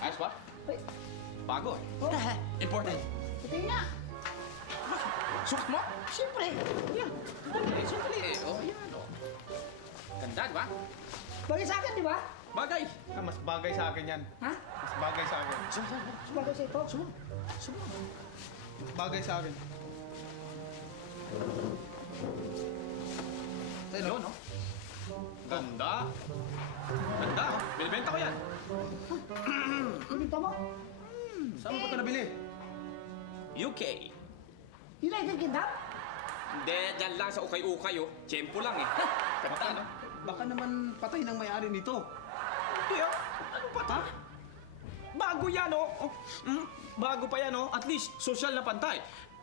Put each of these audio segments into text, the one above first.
Ayos ba? Ay, Bago eh. oh, Important. ito nga. Sukat mo? Siyempre. Yan. Sandali eh. Oh, yan oh. Ganda, di ba? Bagay sa akin, di ba? Bagay. Mas bagay sa akin yan. Ha? Mas bagay sa akin. Bagay sa ito. Mas bagay sa akin. Yun, no? Ganda. Ganda, oh. Binibenta ko yan. Pinita mo. Saan mo ba ito nabili? UK. United Kingdom? Hindi, dyan lang sa ukay-ukay, oh. Tiyempo lang, eh. Ganda, no? Baka naman patay ng may-ari nito. Hindi, oh. Ano pa ta? Bago yan, oh. Bago pa yan, oh. At least, social na pantay.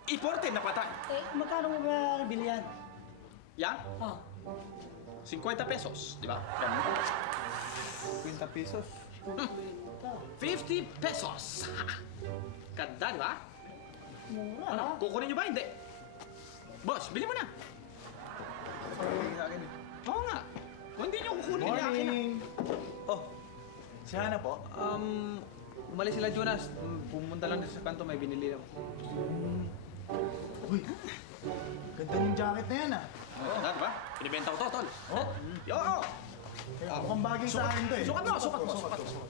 Imported na patay. Eh, magkano mo ba nabili yan? Yan, Oh. 50 pesos, di ba? Yan. 50 pesos. 50 pesos. Ganda, di ba? Mura. Ano, kukunin nyo ba? Hindi. Boss, bili mo na. Bagay sa akin eh. Oo nga. Kung hindi nyo kukunin, hindi akin na. Oh, si Hana po. Umalis sila Jonas. Pumunta lang sa kanto, may binili ako. Uy, ganda ng jacket na yan ah. Ganda, di ba? Binibenta ko to, tol. Oh? Oo. Mukhang bagay sa akin to eh. Sukat mo, sukat mo, sukat mo.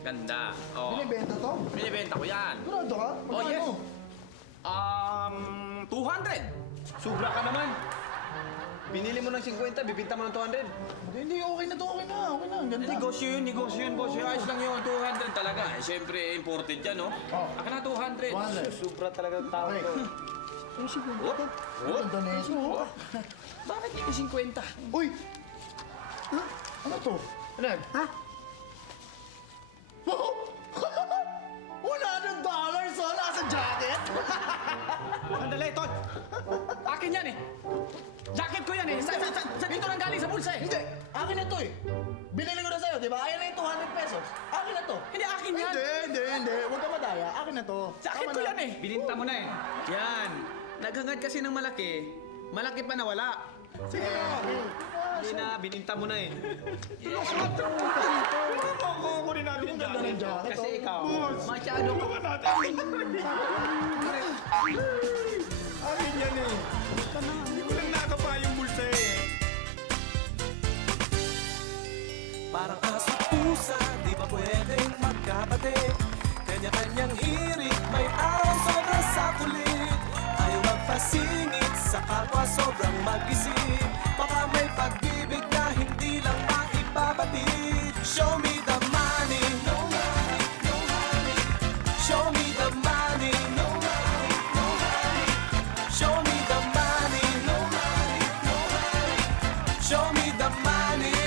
Ganda. Oh. Binibenta to? Binibenta ko yan. Sigurado ka? Oh, yes. Magkano? 200. Sobra ka naman. Binili mo ng 50, bibinta mo ng 200. Hindi, okay na to, okay na. Okay na, ang ganda. Negosyo yun, boss. Ayos lang yun, 200 talaga. Eh, siyempre, imported yan, no? Oh. Akin na 200. 100. Sobra talaga ang tao Okay. ko. Ay, siguro. Whoop. Ang ganda na ito. oh. Bakit hindi 50? Uy! Huh? Ano to? Ano yan? Ha? $100 oh, nasa jacket? Sandali, tol. Akin yan eh. Jacket ko yan eh. Sa dito nang galing sa bulsa eh. Hindi, akin na to eh. Binili ko na sa'yo, di ba? Ayan na yung 200 pesos. Akin na to. Hindi, akin yan. Hindi. Huwag ka madaya. Akin na to. Jacket Tama ko na. yan eh. Bininta mo na eh. Yan. Naghangad kasi ng malaki. Malaki pa nawala. Sige na. Hindi na, bininta mo na eh. Kukunin natin yung Ganda ng jacket. Kasi oh. ikaw, masyado ka. Akin yan eh. Hindi ko lang nakapa yung bulsa eh. Parang aso pusa, di ba pwedeng magkapatid? Kanya-kanyang hirit, may araw sobra sa kulit. Ayaw magpasingit, sa kapwa sobrang mag-isip. Baka may pag-ibig na hindi lang maipabatid. Show me the money, no money, no money. Show me the money, no money, no money. Show me the money, no money, no money. Show me the money.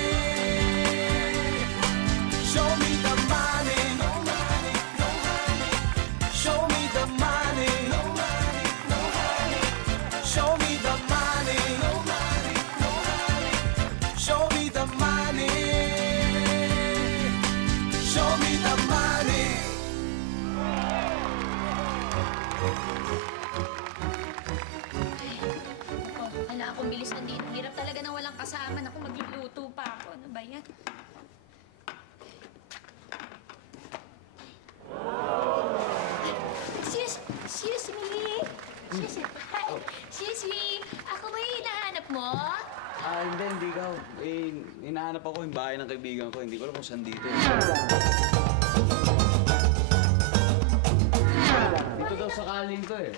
Show me the money, no money, no money. Show me the money, no money, no money. Show me the money, no money, no money. Show me the money. Show me the money. Oh, hala akong bilisan dito. Hirap talaga na walang kasama. Naku, magluluto pa ako. Ano ba yan? Excuse me. Excuse me. Ako ba yung hinahanap mo? Hindi ikaw. Hinahanap ako yung bahay ng kaibigan ko. Hindi ko alam kung saan dito. Dito daw sa kaling to eh.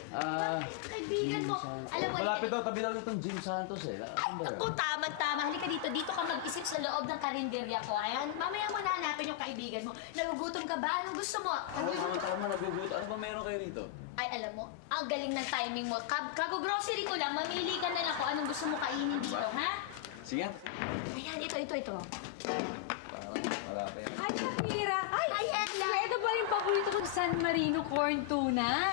Kaibigan mo. Alam mo, Malapit daw, tabi daw itong Jim Santos eh. Ano ba yun? Ako, tama. Halika dito. Dito ka mag-isip sa loob ng karinderya ko. Ayan, mamaya mo nahanapin yung kaibigan mo. Nagugutom ka ba? Anong gusto mo? Ako tama naguguto. Ano ba meron kayo rito? Ay, alam mo, ang galing ng timing mo. Kago-grocery ko lang, mamili ka na lang kung anong gusto mo kainin dito, ha? Sige. Ayan, ito. Parang wala pa yan. Ay, Shakira! Ay! Ay, Ella! Ito ba yung paborito kong San Marino corn tuna?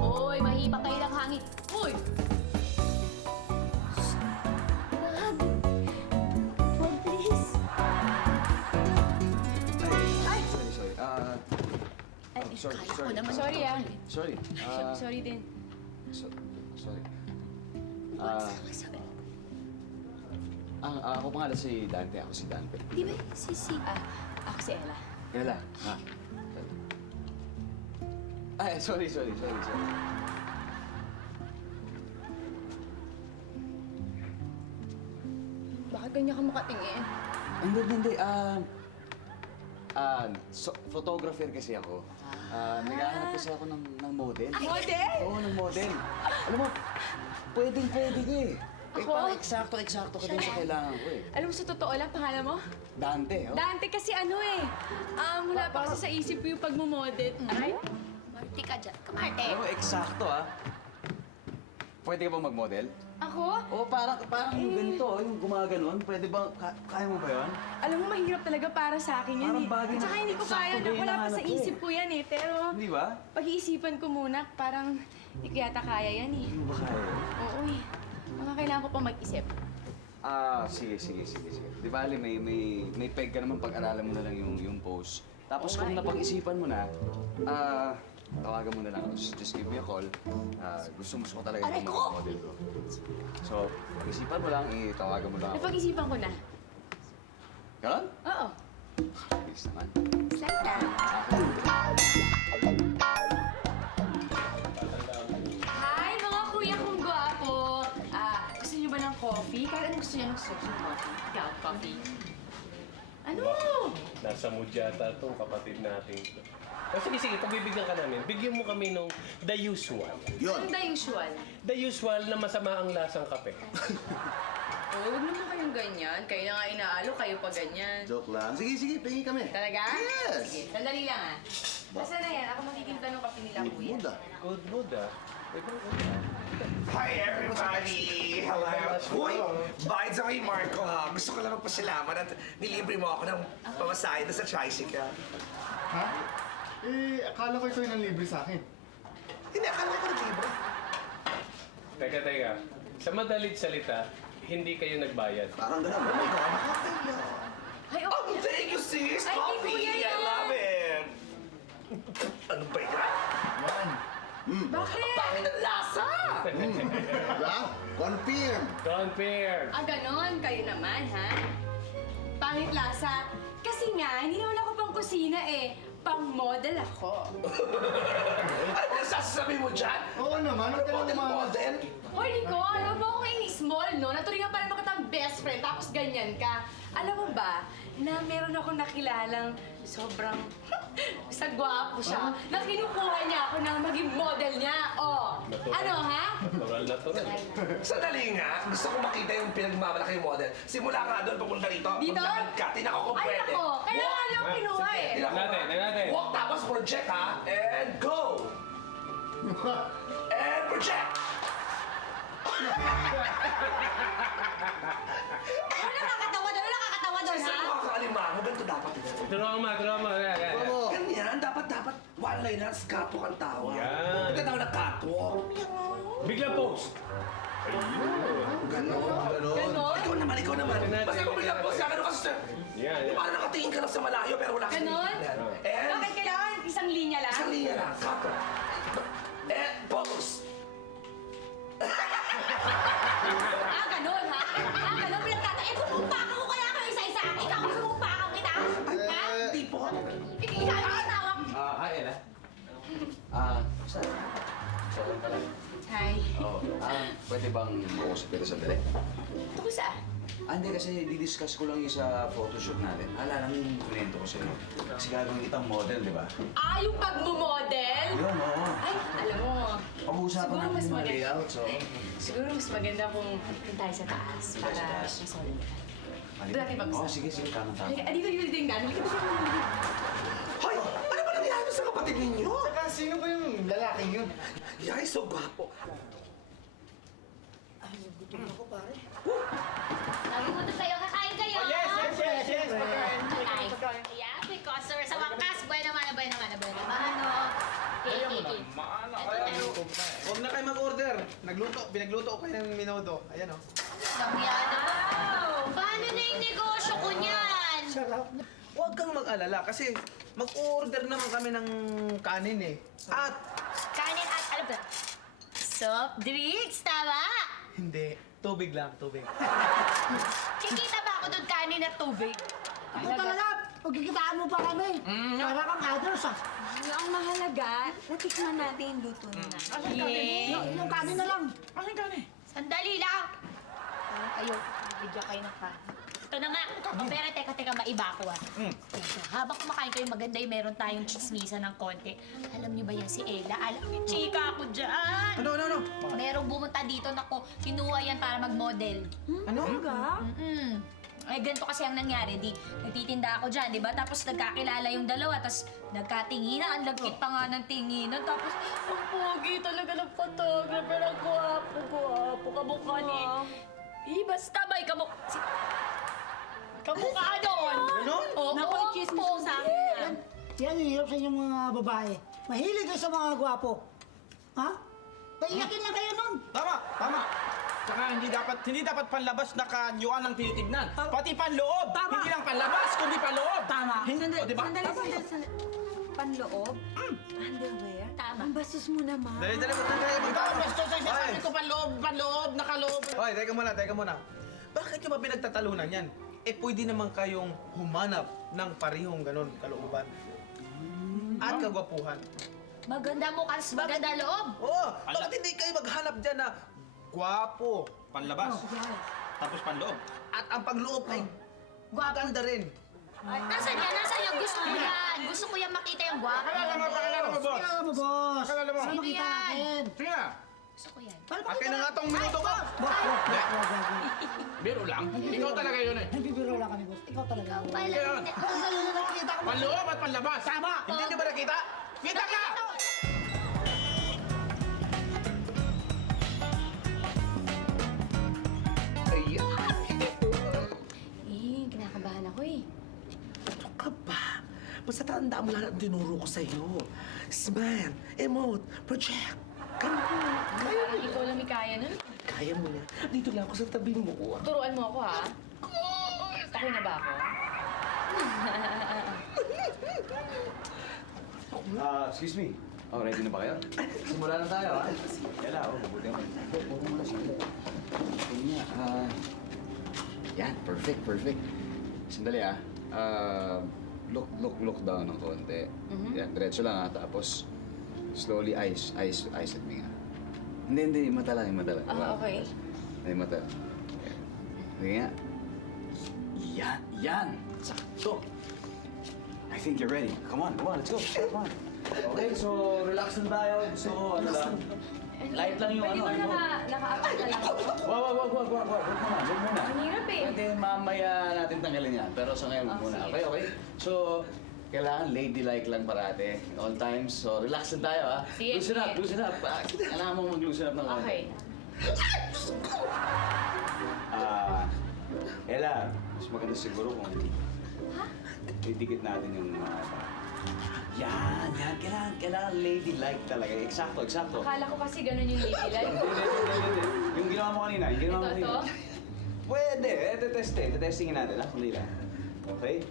Hoy, mahibang kayo sorry, Kaya ko sorry. naman. Sorry, ah. Sorry. Sorry din. Sorry. Ako pangalan si Dante. Ako si Dante. Di ba si... Ako si Ella. Ella. Ay, sorry. Bakit ganyan ka makatingin? Hindi. Photographer kasi ako. Naghahanap kasi ako ng model. Model? Oo, ng model. Alam mo, pwede ka eh. Ako? Parang eksakto ka din sa kailangan ko eh. Alam mo, sa totoo lang, pangalan mo? Dante, oh. Dante kasi ano eh. Wala pa kasi sa isip ko yung pagmumodel. Aray? Marty ka dyan. Kamarte. Alam mo, eksakto ah. Pwede ka bang mag-model? Ako? Oo, parang yung ganito, yung gumaganon. Pwede bang, kaya mo ba yun? Alam mo, mahirap talaga para sa akin yan Parang eh. bagay At saka na- hindi ko sakto kaya, ba yung wala pa hinahanap sa ko eh. isip ko yan eh. Pero Hindi ba? pag-iisipan ko muna, parang hindi ko yata kaya yan eh. Hindi ba kaya? Oo eh. Mga kailangan ko pa mag-isip. Sige. Di ba, Ali, may peg ka naman pag-aralan mo na lang yung post. Tapos Oo kung nga eh. napag-isipan mo na, tawagan mo na lang ako. Just give me a call. Gusto ko talaga Aray yung ko! mga model ko. So, pag-isipan mo lang, tawagan mo lang ako. Napag-isipan ko na. Ganon? Oo. Bilis naman. Santa. Hi, mga kuya kong gwapo. Gusto niyo ba ng coffee? Kahit anong gusto niyo ng soft coffee? Ikaw, coffee. Ano? Nasa mood yata itong kapatid natin. Sige, pagbibigyan ka namin, bigyan mo kami nung the usual. Ano the usual? The usual na masama ang lasang kape. Oh, huwag naman kayong ganyan. Kayo na nga inaalo, kayo pa ganyan. Joke lang. Sige, pingi kami. Talaga? Yes! Sige, sandali lang Basta na yan, ako magiging ng kape nila, Good kuya. mood ah. Good mood ah. Hi everybody! Hello! Uy! Bakit sa kay Marco ha? Gusto ko lang magpasalamat at nilibre mo ako ng pamasahe doon sa tricycle. Ha? Akala ko ikaw yung nanlibre sa akin. Hindi, akala ko nag-libre. Teka. Sa madalit salita, hindi kayo nagbayad. Parang gano'n. Oh my God, nakakaya. Ay, Oh, okay. thank you sis! Ay, di Coffee! kuya I yan. love it! Ano ba yan? Yan. Bakit? Pangin ang lasa! Diba? Confirm. Compare! Ganon, kayo naman, ha? Pangit lasa. Kasi nga, hindi naman ako pang kusina eh. Pang-model ako. Ano ba sasasabi mo dyan? Oo naman, huwag ka lang Model? Hoy, Nicole, huwag mo akong ini-small, no? Naturingan pa naman kitang best friend, tapos ganyan ka. Alam mo ba, na meron akong nakilalang sobrang sa gwapo siya, na kinukuha niya ako ng maging model niya. Oh, ano, ha? Natural. Sandali nga, gusto ko makita yung pinagmamalaki yung model. Simula nga doon, papunta rito. Dito? Maglakad ka, tinak ko kung Ay, pwede. ako, kaya nga niya ako kinuha eh. Tinak ko. Natin. Walk tapos project ha, and go! And project! Ano nakakatawa doon? Ano nakakatawa doon, Sa ha? mga kaalimango, ganito dapat. Tulungan mo. Ganyan, dapat one-liners, kapo kang tawa. Yan. Pagkatawa na catwalk. Bigla post! Ganon. Ganon? Ikaw naman. Basta kung biglang post ka, ganon ka sister. Yan. Yung parang nakatingin ka lang sa malayo, pero wala kang Ganon? And, Bakit kailangan isang linya lang? isang linya lang, kapo. And, pose. Ganon, ha? Ganon, pinagtata. Sumumpa ko kaya kayo isa-isa. Ikaw, sumumpa ka kita. Ha? Hindi po. Ikaw ang tawag. Hi, Ella. Saan? Saan ka lang? Hi. Oo. Pwede bang mausap kita sandali? Ito ko saan? Hindi kasi di-discuss ko lang yung sa photoshoot natin. Alala mo yung kwento ko sa'yo. Kasi gagawin kitang model, di ba? Yung pagmumodel? Yun, oo. Ay, alam mo, Pag-uusapan siguro natin mas yung mga maganda. layouts, oo. Siguro mas maganda kung doon tayo sa taas Doon tayo para sa taas. mas solid. Halika. Doon natin pag-usapan. Oo, sige, tama. Halika, dito yung daan. Halika dito. Hoy, ano ba nangyari sa kapatid ninyo? Saka, sino ba yung lalaking yun? Yay, so gwapo. Nagugutom kayo, kakain kayo. Yes. Kakain. Yeah, because sir, sa wakas, bueno man. Ano? Okay. Huwag na kayo mag-order. Pinagluto ko kayo ng minodo. Ayan o. Damyana. Paano na yung negosyo ko niyan? Huwag kang mag-alala kasi mag-order naman kami ng kanin eh. At Kanin at ano ba? Soft drinks, tama? hindi, tubig lang, tubig. Kikita ba ako doon kanin at tubig? Ako talaga, pagkikitaan mo pa kami. Para kang others ah. Ang mahalaga, natikman natin yung luto nila. Yung kanin na lang. Sandali lang! Kayo, bigyan kayo ng kanin. Ito na nga. Pero teka, maiba ako ah. Habang kumakain kayo, maganda yung meron tayong chismisa ng konti. Alam niyo ba yan si Ella? Alam niyo, chika ako dyan! Ano? Merong bumunta dito, nako, kinuha yan para mag-model. Ano? Eh, ganito kasi ang nangyari, nagtitinda ako dyan, di ba? Tapos nagkakilala yung dalawa, tapos nagkatinginan, ang lagkit pa nga ng tinginan. Tapos, ang pogi talaga ng photographer, ang gwapo, kamukha ni... basta may kamukha doon! Ganon? Oo, Naku, i-chismis mo sa akin yan. Yan yung hirap sa inyong mga babae. Mahilig kayo sa mga gwapo. Ha? Paiyakin lang kayo nun. Tama. Tsaka hindi dapat panlabas na kanyuan ang tinitignan. Pati panloob. Tama. Hindi lang panlabas, kundi panloob. Tama. Hindi, o, diba? Sandali. Panloob? Underwear? Tama. Ang bastos mo naman. Dali. Ikaw ang bastos ay sasabi ko panloob, nakaloob. Hoy, teka muna. Bakit nyo ba pinagtatalunan yan? Eh, pwede naman kayong humanap ng parehong ganon kalooban. At kagwapuhan. Maganda mo kasi maganda loob. Oo, bakit hindi kayo maghanap dyan na gwapo? Panlabas. Tapos panloob. At ang pagloob ay ganda rin. Nasaan yan? Gusto ko yan makita yung gwapo. Pakilala mo, boss. Kaya mo, boss. Pakilala mo. Para makita yan? natin. Sige na. Gusto ko yan. Para Akin na nga tong minuto ko. Biro lang. Ikaw talaga yun eh. Nagbibiro lang kami, boss. Ikaw talaga. Pala, Ayun. hindi. Sa'yo na nakikita ko. Panloob at panlabas. Tama. Hindi nyo ba nakita? Kita ka! Kinakabahan ako eh. Ano ka ba? Basta tandaan mo lahat ang tinuro ko sa'yo. Smile, emote, project. Ganun. Parang ikaw lang may kaya nun. Kaya mo na. Dito lang ako sa tabi mo. Turuan mo ako ha. Okay na ba ako? Excuse me. Oh, ready na ba kayo? Simula na tayo, ha? Yala, mabuti naman. Puro mo na siya. Yan, yan, perfect. Sandali, look down ng konti. Yan, diretso lang, ha? Tapos, slowly, eyes at me, ha? Hindi, mata lang. Okay. Yung mata. Sige nga. Yan! Sakto! I think you're ready. Come on, let's go. Come on. Okay, so relax lang tayo. So, ano lang. Light lang yung Pwede ba naka-apat na lang ako? Wag muna. Ang hirap eh. Pwede mamaya natin tanggalin yan. Pero sa ngayon, wag muna. sige. Okay. So, kailangan ladylike lang parate. All times. So, relax lang tayo, ha? Sige, Loosen up. Kailangan mo mag-loosen up ng konti. Okay. Ella, mas maganda siguro kung idikit natin yung mga... Yan. Kailangan ladylike talaga. Eksakto. Akala ko kasi ganun yung ladylike. Hindi. Yung ginawa mo kanina. Ito? Pwede. Testingin natin, ha? Kundi lang. Okay?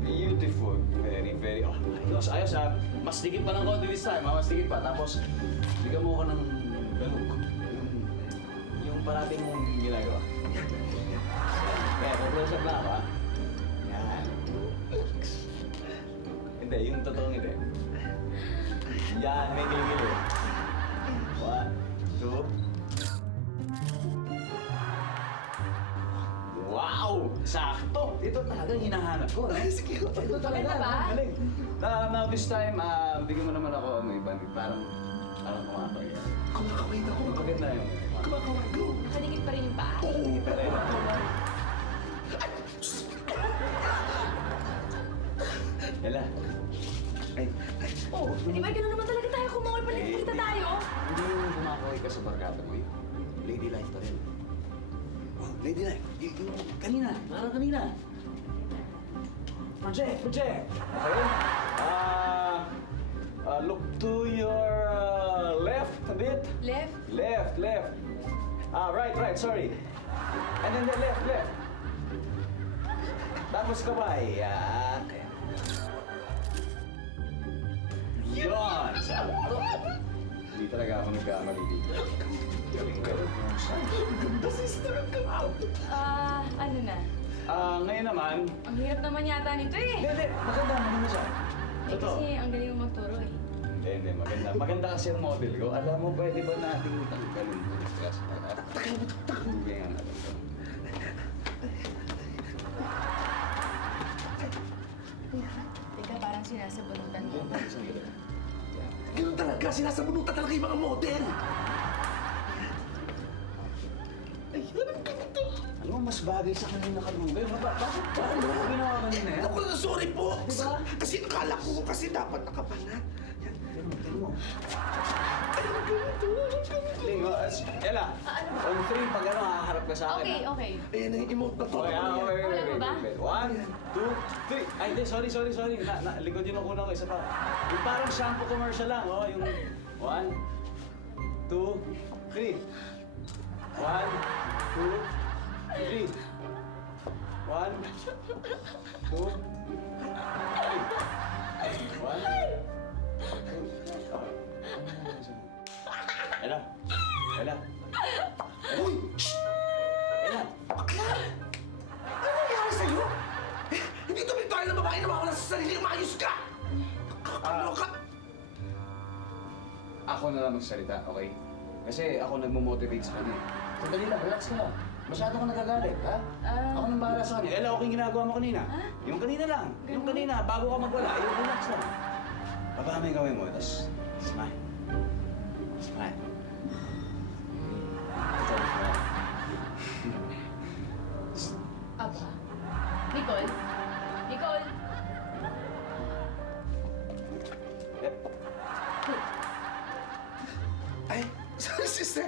Beautiful. Very. Oh, ayos, ha? Mas dikit pa ng konti this time, ha? Mas dikit pa. Tapos, bigyan mo ko ng... Yung parating mong ginagawa. Kaya, close up na ako, ha? Yan. Hindi, yung totoong hindi. Yan, may gilid-gilid. 1, 2. Wow! Sakto! Ito talaga yung hinahanap ko. Ito talaga. Ganda ba? Galing. Now this time, bigyan mo naman ako may bandit. Parang kumakaway. Kumakaway ako. Maganda yun. Kumakaway ko. Nakadikit pa rin yung paa. Hindi pa rin. Yala. Ay, Oh, di ba ganun naman talaga tayo kumawal pa nagkikita tayo? hindi yung kumakaway ka sa barkada mo. Ladylike pa rin. Oh, ladylike. Kanina. Parang kanina. Project. Okay? Look to your left a bit. Left? Left. Right, sorry. And then the left. Tapos kamay. Yan. Yun! Sakto! Hindi talaga ako nagkamali dito. Galing. Ano na? Ngayon naman, Ang hirap naman yata nito eh. hindi, maganda siya. Eh, Totoo. kasi ang galing mo magturo eh. Hindi, maganda. Maganda kasi ang model ko. Alam mo, pwede ba nating tanggalin ko? Hindi nga natin to. Teka, parang sinasabunutan mo. Ganun talaga, sinasabunutan talaga yung mga model. Ano mas bagay sa kanina kalugay? Bakit mo ginawa kanina yan? Ako na, sorry po. Diba? Kasi akala ko kasi dapat nakapanat. Yan. Tignan mo. Lingo, Ella, on 3, pag ano, haharap ka sa akin. Okay. Ayan na yung emote na to. Okay, Wala mo ba? wait. 1, 2, 3. Ay, hindi, sorry. Likod yun ang una ko, isa pa. Yung parang shampoo commercial lang, oh. Yung 1, 2, 3. 1, 2, 3. 1, 2, 3. 1, 2, Ella. Uy! Shh! Ella. Bakla! Ano nangyari sa'yo? Hindi ito tayo ng babae na mawala sa sarili. Umayos ka! Nakakaloka! Ako na lang magsalita, okay? Kasi ako nagmo-motivate sa kanya. Sandali lang, relax ka lang. Masyado ka nagagalit, ha? Ako nang bahala sa kanya. Ella, okay yung ginagawa mo kanina. Yung kanina lang. Yung kanina, bago ka magwala, yung relax lang. Baba mo yung gawin mo, tapos smile. Smile. Ito, smile. Aba. Nicole? Yep. Ay, sorry sister.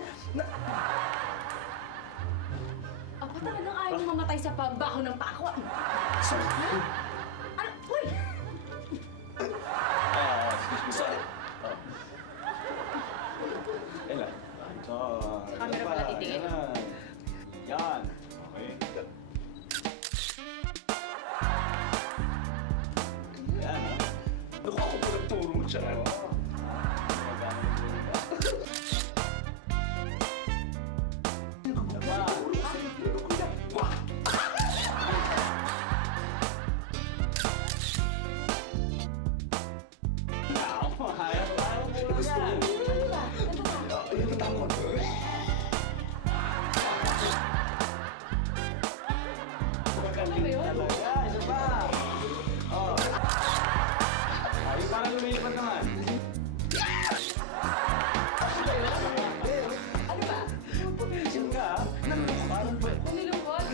Aba, talagang ayaw mo mamatay sa pabaho ng pakwan. Sorry. Ano? Uy! Excuse me. Sorry. Ella. So, Camera pala titingin. Yan. Okay. Yan, ha? Naku, ako po nagturo dyan. Ayun, natakot. Ay, parang lumilipat naman. Ano ba? Yan ka, ha? Parang Nilungkot?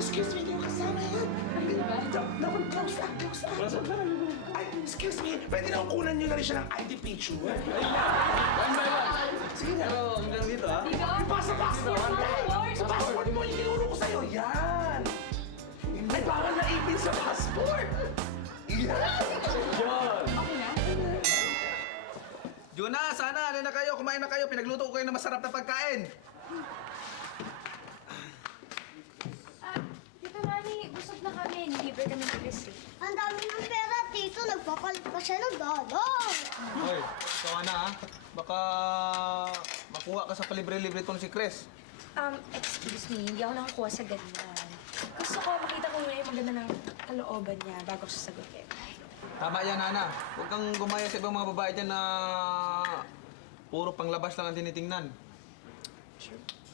Excuse me, hindi ko kasama yan. Dapat close up. Ay, excuse me, pwede na kukunan nyo na rin siya ng ID picture. One by one. Sige na. Pero hanggang dito, ha? Ipasa passport mo! Sa passport mo, yung tinuro ko sa'yo, yan! Ay, bawal na ipin sa passport! Yan! Yun! Juna, sana, na kayo, kumain na kayo. Pinagluto ko kayo ng masarap na pagkain. Tito Manny, busog na kami. Nilibre kami ni Chris eh. Ang dami ng pera, Tito. Nagpapalit pa siya ng dollar. Hoy, sawa na ha. Baka makuha ka sa palibre-libre ko si Chris. Excuse me, hindi ako nakakuha sa ganyan. Gusto ko makita ko muna yung maganda ng kalooban niya bago ko sasagutin. Tama yan, Ana. Huwag kang gumaya sa ibang mga babae dyan na puro panglabas lang ang tinitingnan.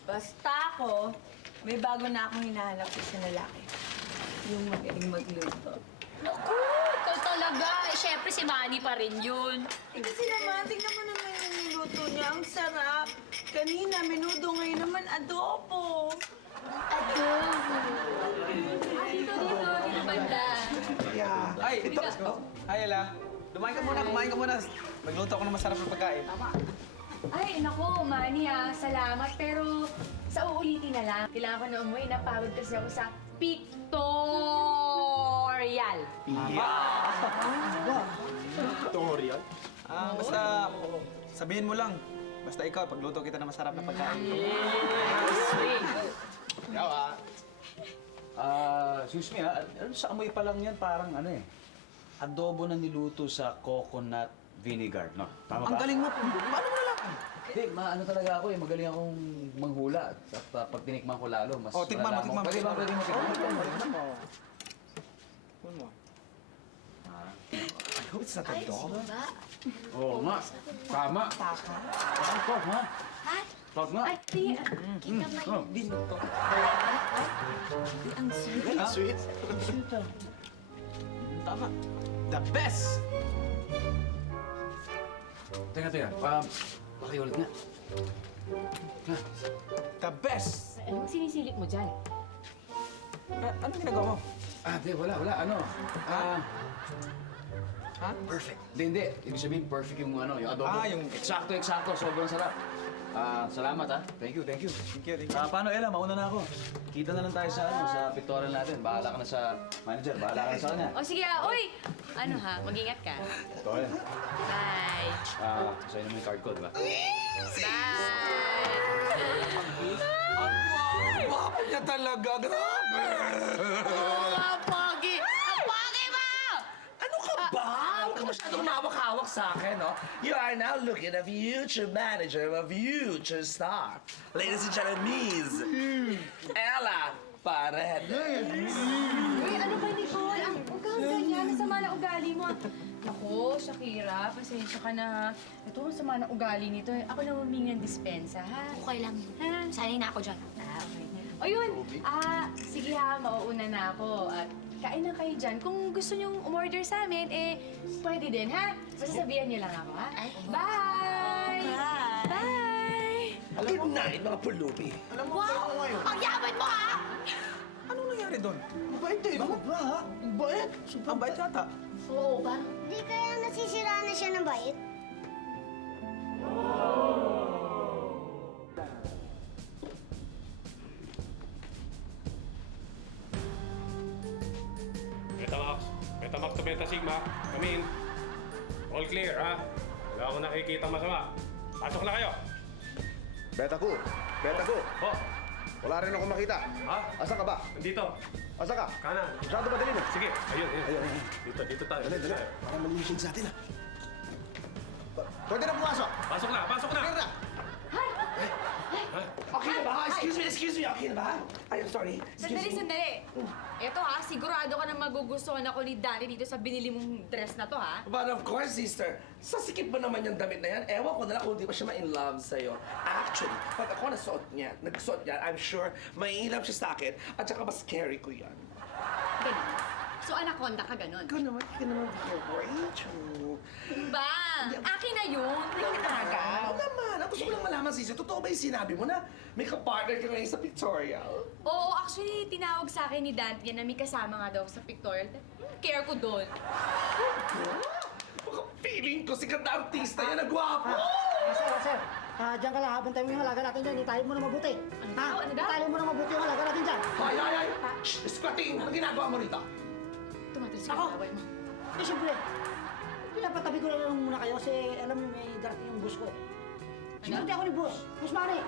Basta ako, may bago na akong hinahanap sa lalaki. Yung magaling magluto. Naku, ikaw talaga. Eh, syempre si Manny pa rin yun. Eh, kasi naman, tingnan mo naman yung niluto niya. Ang sarap. Kanina, menudo. Ngayon naman, adobo. Dito, banda. Yeah. Ay, ito. Ay, Ella. Kumain ka muna. Magluto ako ng masarap na pagkain. Ay, naku, Manny salamat. Pero sa uulitin na lang. Kailangan ko na umuwi. Napagod kasi ako sa pictorial. Tutorial? Basta sabihin mo lang. Basta ikaw, pagluto kita ng masarap na pagkain. Ikaw Excuse me sa amoy pa lang yan, parang adobo na niluto sa coconut vinegar, no? Tama ba? Ang galing mo. Paano mo nalaman? Hindi, talaga ako magaling akong manghula. At pag tinikman ko lalo, mas Tikman mo, tikman mo. Pwede mo tikman? Tikman mo. I hope it's not a dog. Oo nga. Tama. Tok, ha? Ha? Tok nga. Ay, di. Kita mo yun. Binuto. Ang sweet. Sweet? Tama. The best! Teka. Pakiulit nga. The best! Anong sinisilip mo dyan? Anong ginagawa mo? Wala. Perfect. Hindi. Ibig sabihin, perfect yung yung adobo. Yung... Eksakto. Sobrang sarap. Salamat, ha. Thank you. Thank you. Paano, Ella? Mauna na ako. Kita na lang tayo sa pictorial natin. Bahala ka na sa manager. Bahala ka na sa kanya. O sige, uy! Mag-ingat ka. Pictorial. Bye! Sa'yo naman yung card ko, diba? Bye! Guwapo niya talaga, grabe! Ang pogi! Ang pogi mo! Ano ka ba? Huwag ka masyadong mawak-hawak sa akin, no? You are now looking at the future manager of a future star. Ladies and gentlemen, Ella Paredes. Uy, ano ba, Nicole? Huwag kang ganyan. Masama na ugali mo. Naku, Shakira, pasensya ka na ha. Ito, masama na ugali nito. Ako na humingi ng dispensa, ha? Okay lang yun. Sanay na ako dyan. Okay. O yun, sige ha, mauuna na ako. At kain na kayo dyan. Kung gusto nyong umorder sa amin, pwede din, ha? Basta sabihan niyo lang ako, ha? Bye! Bye! Good night, mga pulubi. Wow! Ang yaman mo, ha? Anong nangyari doon? Bait eh, no? Bait. Ang bait yata. Oo, parang Di kaya nasisiraan na siya ng bait? Betamax to Beta Sigma. Come in. All clear, ha? Wala akong nakikita masama. Pasok na kayo. Beta ko. Oh, Wala rin ako makita. ha? Asan ka ba? Nandito. Asan ka? Kanan. Masyado ba dilim? Sige, ayun. Dito tayo. Dali. Parang mali yung shade sa atin, ah. Pwede na pumasok. Pasok na. Clear na. Okay na ba? Excuse me, okay na ba? I'm sorry. Sandali. Eto ha, sigurado ka na magugustuhan ako ni Danny dito sa binili mong dress na to ha. But of course, sister, sasikip mo naman yung damit na yan. Ewan ko na lang kung di pa siya ma-in-love sa'yo. Actually, pag ako nagsuot niya, I'm sure may in-love siya sa akin at saka mas scary ko yan. Ganun. So anaconda ka ganun. Ikaw naman Rachel. Ba? Akin na yun. Ano naman? Ang gusto ko lang malaman, sister, totoo ba yung sinabi mo na may kapartner ka ngayon sa pictorial? Oo, actually, tinawag sa akin ni Dante na may kasama nga daw sa pictorial. Care ko doon. Baka feeling ko sikat na artista yan, nagwapo! Sir. Diyan ka lang ha. Bantayan mo yung halaga natin dyan. Itayin mo na mabuti. Ano daw? Itayin mo na mabuti yung halaga natin dyan. Ay! Shh! Squatting! Ano ginagawa mo rito? Tumatalsik Ako? ang away mo. Siyempre. Pinapatabi ko lang muna kayo kasi alam niyo may darating yung boss ko eh. Siyempre ako ni boss. Boss Mari.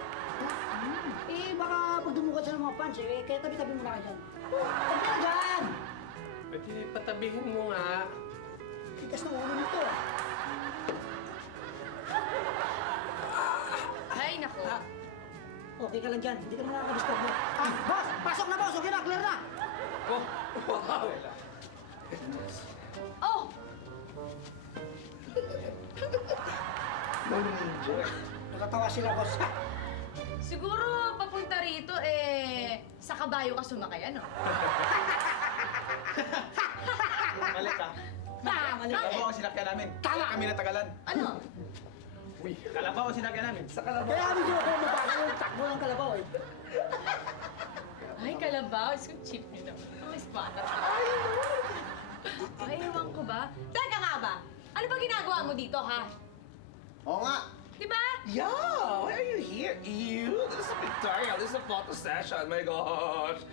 Baka pag dumukad sa mga fans kaya tabi-tabi muna kayo dyan. Tabi na dyan! Pwede patabihin mo nga. Tigas na ulo nito. Ay, nako. Okay ka lang dyan. Hindi ka naman nakakadisturb mo. Boss! Pasok na boss! Okay na! Clear na! Wow! Oh! Nakatawa sila boss. Siguro papunta rito sa kabayo ka sumakay, ano? Mali ka. Mali. Kalabaw ang sinakyan namin. Tama. Kami natagalan. Ano? Kalabaw ang sinakyan namin. Sa kalabaw. Kaya medyo ako mabago yung takbo ng kalabaw eh. Ay, kalabaw. So cheap nyo naman. Ang espada. Ay, ewan ko ba? Teka nga ba? Ano ba ginagawa mo dito, ha? Oo nga. Di ba? Yeah, why are you here? Ew, this is a pictorial. This is a photo session. My gosh.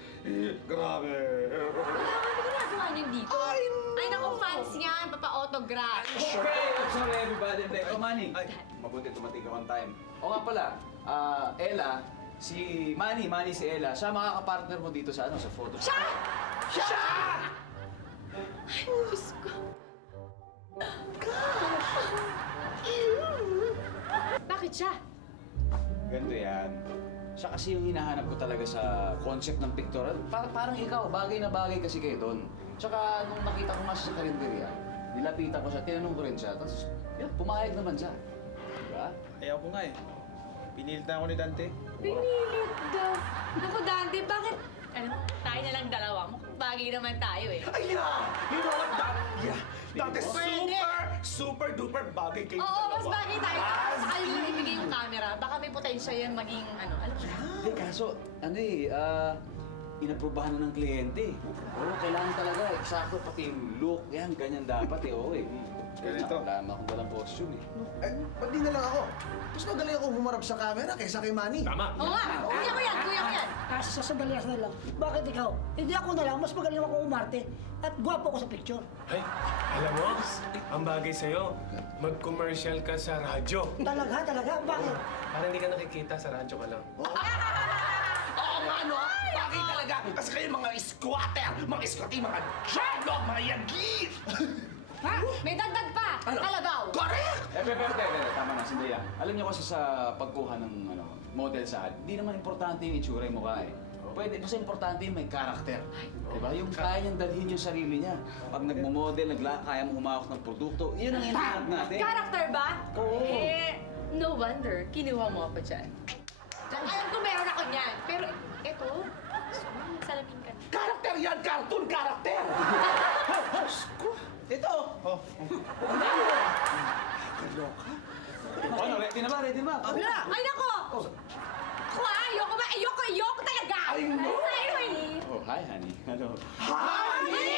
Grabe. Wala ka ginagawa niyo dito. Ay, naku, fans yan. Papa-autograph. Okay, I'm sorry everybody. Oh, Manny. Mabuti tumating ka on time. O nga pala, Ella, si Manny si Ella, siya makakapartner mo dito sa sa photo. Siya! Siya! Ay, Diyos ko. Bakit siya? Ganito yan. Siya kasi yung hinahanap ko talaga sa concept ng pictorial. Parang ikaw, bagay na bagay kasi kayo doon. Tsaka nung nakita ko nga siya sa karinderya, nilapitan ko siya, tinanong ko rin siya, tapos yun, pumayag naman siya. Diba? Ayaw ko nga eh. Pinilit na ako ni Dante. Pinilit daw. Naku, Dante, bakit? Ano, tayo na lang dalawa. Mukhang bagay naman tayo eh. Ay, yeah! You know what, Dante, super duper bagay kayo Oo, dalawa. mas bagay tayo. Saka yung ibigay yung camera, baka may potential yan maging alam mo. Hindi, kaso, inaprubahan na ng kliyente. Oo, kailangan talaga. Eksakto, pati yung look. Yan, ganyan dapat eh. Oo eh. Ganito. Wala naman akong walang costume eh. Eh, ba't di na lang ako? Mas magaling akong humarap sa camera kaysa kay Manny. Tama. Oo nga, kuya ko yan, kuya ko yan. Kasi sa sandali lang. Bakit ikaw? Hindi ako na lang, mas magaling ako umarte. At gwapo ko sa picture. Ay, alam mo, ang bagay sa'yo, mag-commercial ka sa radyo. Talaga? Bakit? Parang hindi ka nakikita, sa radyo ka lang. Oo nga, no? Bagay talaga. Kasi kayo mga squatter, mga jolog, mga yagit. Ha? May dagdag pa! Kalabaw! Correct! Pero, tama na, sandali lang. Alam niyo kasi sa pagkuha ng model sa ad, di naman importante yung itsura yung mukha eh. Pwede, basta importante yung may karakter. Diba? Yung kaya niyang dalhin yung sarili niya. Pag nagmo-model, kaya mo humawak ng produkto, yun ang hinahanap natin. Character ba? Oo. Eh, no wonder, kinuha mo ako dyan. Alam ko meron ako niyan, pero eto, salamin ka. Karakter yan! Cartoon karakter! Ito! Oh. Ano, ready na ba? Ready na ba? Ay, nako! Ako ayoko talaga! Ay, no! Sa'yo eh! Oh, hi, honey. Hello. Honey!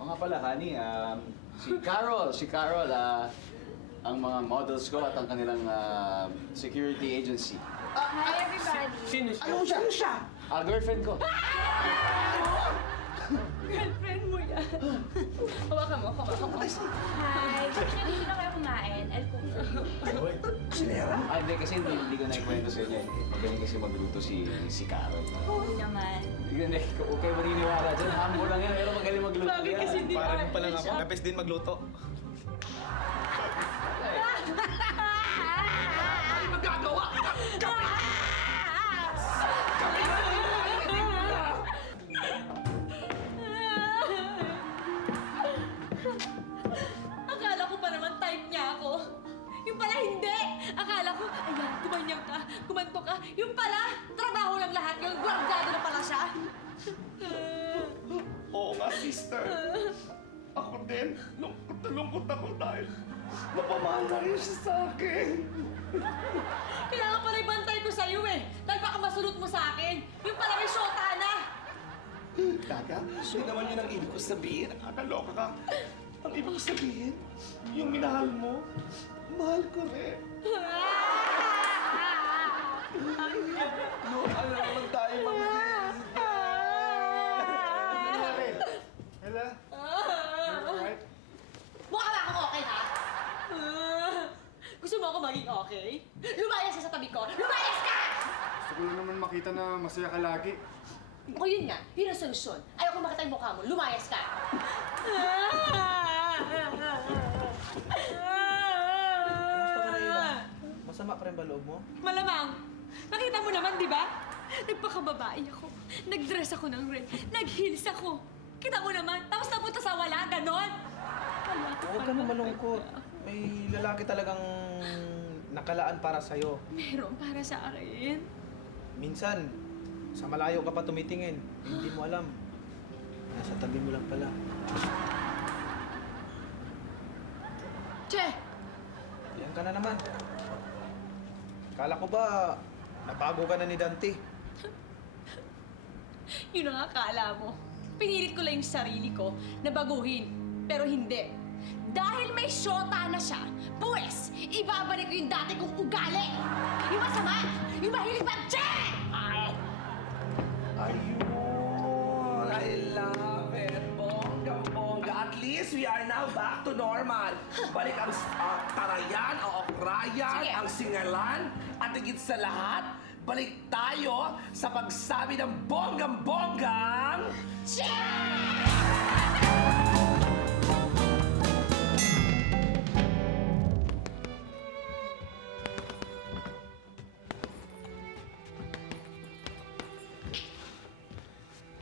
O nga pala, honey, si Carol, ang mga models ko at ang kanilang security agency. Hi, everybody! Sino siya? Ano siya? Girlfriend ko. Girlfriend mo yan. Hawakan mo. Hi! Dito na kayo kumain. Hindi kasi hindi ko naikwento sa inyo. Magaling kasi magluto si Carol. Oo naman. Hindi ko kayo maniniwala dyan. Humble lang yan, pero magaling magluto Bakit yan. kasi di Para rin pala artist ako. Napes din magluto. Ano magagawa? Akala ko pa naman type niya ako. Yung pala hindi. Akala ko, ayan, kumanyang ka, kumanto ka. Yung pala, trabaho lang lahat yun. Guardado na pala siya. Oo nga, sister. Ako din. Lungkot ako dahil napamahal na rin siya sa akin. Kailangan pala ibantay ko sa'yo eh. Dahil baka masulot mo sa akin. Yung pala may shota na. Kaka, yun naman yun ang ibig ko sabihin. Nakakaloka ka. Ang ibig ko sabihin, yung minahal mo, mahal ko rin. No, alam naman tayo mga Ella? Alright? Mukha ba akong okay, ha? Gusto mo ako maging okay? Lumayas ka sa tabi ko! Lumayas ka! Gusto ko lang naman makita na masaya ka lagi. O yun nga, yun ang solusyon. Ayaw ko makita yung mukha mo. Lumayas ka! Masama pa rin ba loob mo? Malamang! Nakita mo naman, di ba? Nagpakababae ako. Nag-dress ako ng red. Nag-heels ako. Kita mo naman. Tapos napunta sa wala, ganon. Huwag ka na malungkot. May lalaki talagang nakalaan para sa'yo. Meron para sa akin. Minsan, sa malayo ka pa tumitingin, hindi mo alam. Nasa tabi mo lang pala. Che! Yan ka na naman. Kala ko ba, nabago ka na ni Dante? Yun ang akala mo. Pinilit ko lang yung sarili ko na baguhin. Pero hindi. Dahil may syota na siya, pues, ibabalik ko yung dati kong ugali. Yung masama, yung mahilig mag-check! Ayun! I love it! Bongga-bongga! At least we are now back to normal. Balik ang tarayan, ang okrayan, Sige. ang singalan, at higit sa lahat, balik tayo sa pagsabi ng bonggang-bonggang...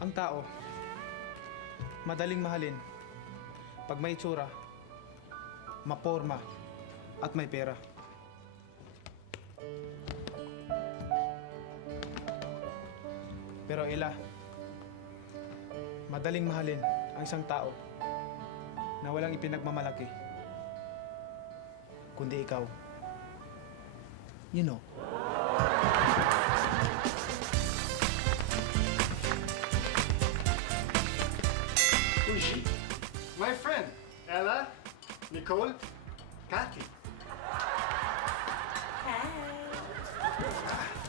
Ang tao, madaling mahalin pag may itsura, maporma, at may pera. Pero Ella, madaling mahalin ang isang tao na walang ipinagmamalaki, kundi ikaw. You know. Who's she? My friend, Ella, Nicole, Kathy.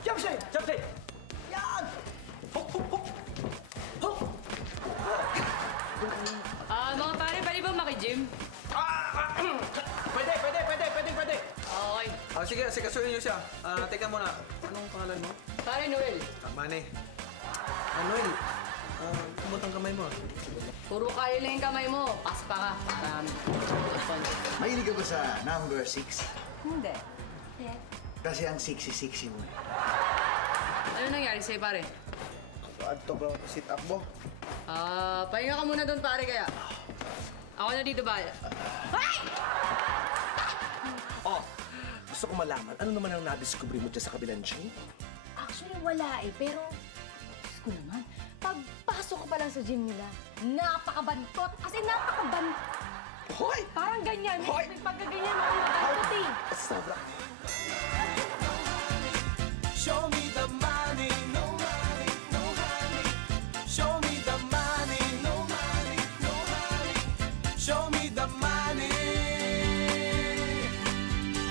Jump shake! Jump shake! Yan! Hop, hop, hop! Hop! Mga pare, pwede ba maki-gym? Pwede! Okay. Sige, kasuhin niyo siya. Teka muna, anong pangalan mo? Pare Noel, Mane. Noel, kumutang kamay mo. puro kaya lang yung kamay mo. Paspa ka. Mahilig ka ba sa number 6? Hindi. Kasi ang sexy-sexy mo. Ano nangyari sa'yo, pare? Adto ba sit up mo? Pahinga ka muna doon, pare, kaya. Ako na dito ba? Ay! Oh, gusto ko malaman, ano naman ang nadiscovery mo dyan sa kabilang gym? Actually, wala eh. Pero, Diyos ko naman, pagpasok ko pa lang sa gym nila, napakabantot. As in, napakabantot. Hoy! Parang ganyan. Hoy! May pagkaganyan ako mabantot eh. Sobra. Show me the money, no money, no honey. Show me the money, no money, no honey. Show me the money.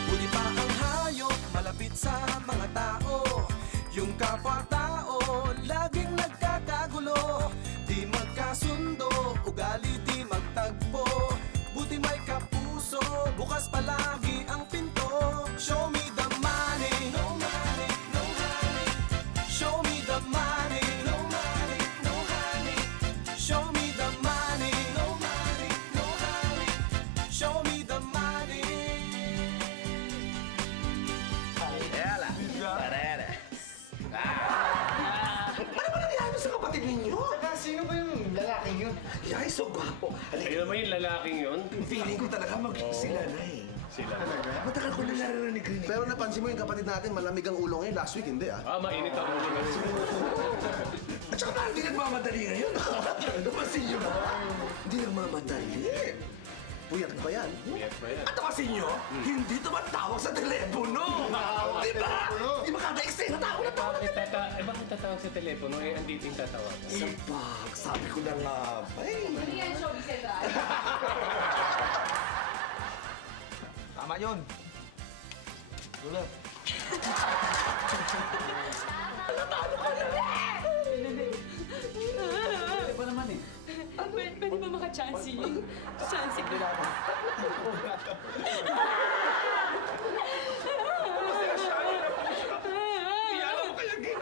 Huli pa ang hayop, malapit sa mga tao. Yung kapwa-tao, laging nagkakagulo. Di magkasundo, ugali di magtagpo. Buti may kapuso, bukas palagi ang pinto. Show me the money, no money, no honey. Show me the money, no money, no honey. Show me the money, no money, no honey. Show me the money. Ella, parera. Ano ba nangyari sa kapatid ninyo? Saka sino ba yung lalaking yun? Yay, so gwapo. Ayun naman yung lalaking yun. Feeling ko talaga sila na eh. Sila. Matagal ko na naririnig rin. Pero napansin mo yung kapatid natin, malamig ang ulo ngayon. Last week, hindi ah. Mainit ang ulo na rin. At saka parang di nagmamadali ngayon. Napansin nyo ba? Hindi nagmamadali. Puyat ka ba yan? Yes, ba yan? At napansin nyo, hindi tumatawag sa telepono. Di ba? Di ba kada eksena tawag na tawag? Bakit tatawag sa telepono? Andito yung tatawag. Sabag, sabi ko na nga ba eh. Hindi yan show, Vicenda. Tama yun. Wala. Pwede pa naman eh. Pwede ba maka-chancey? Chancey ko.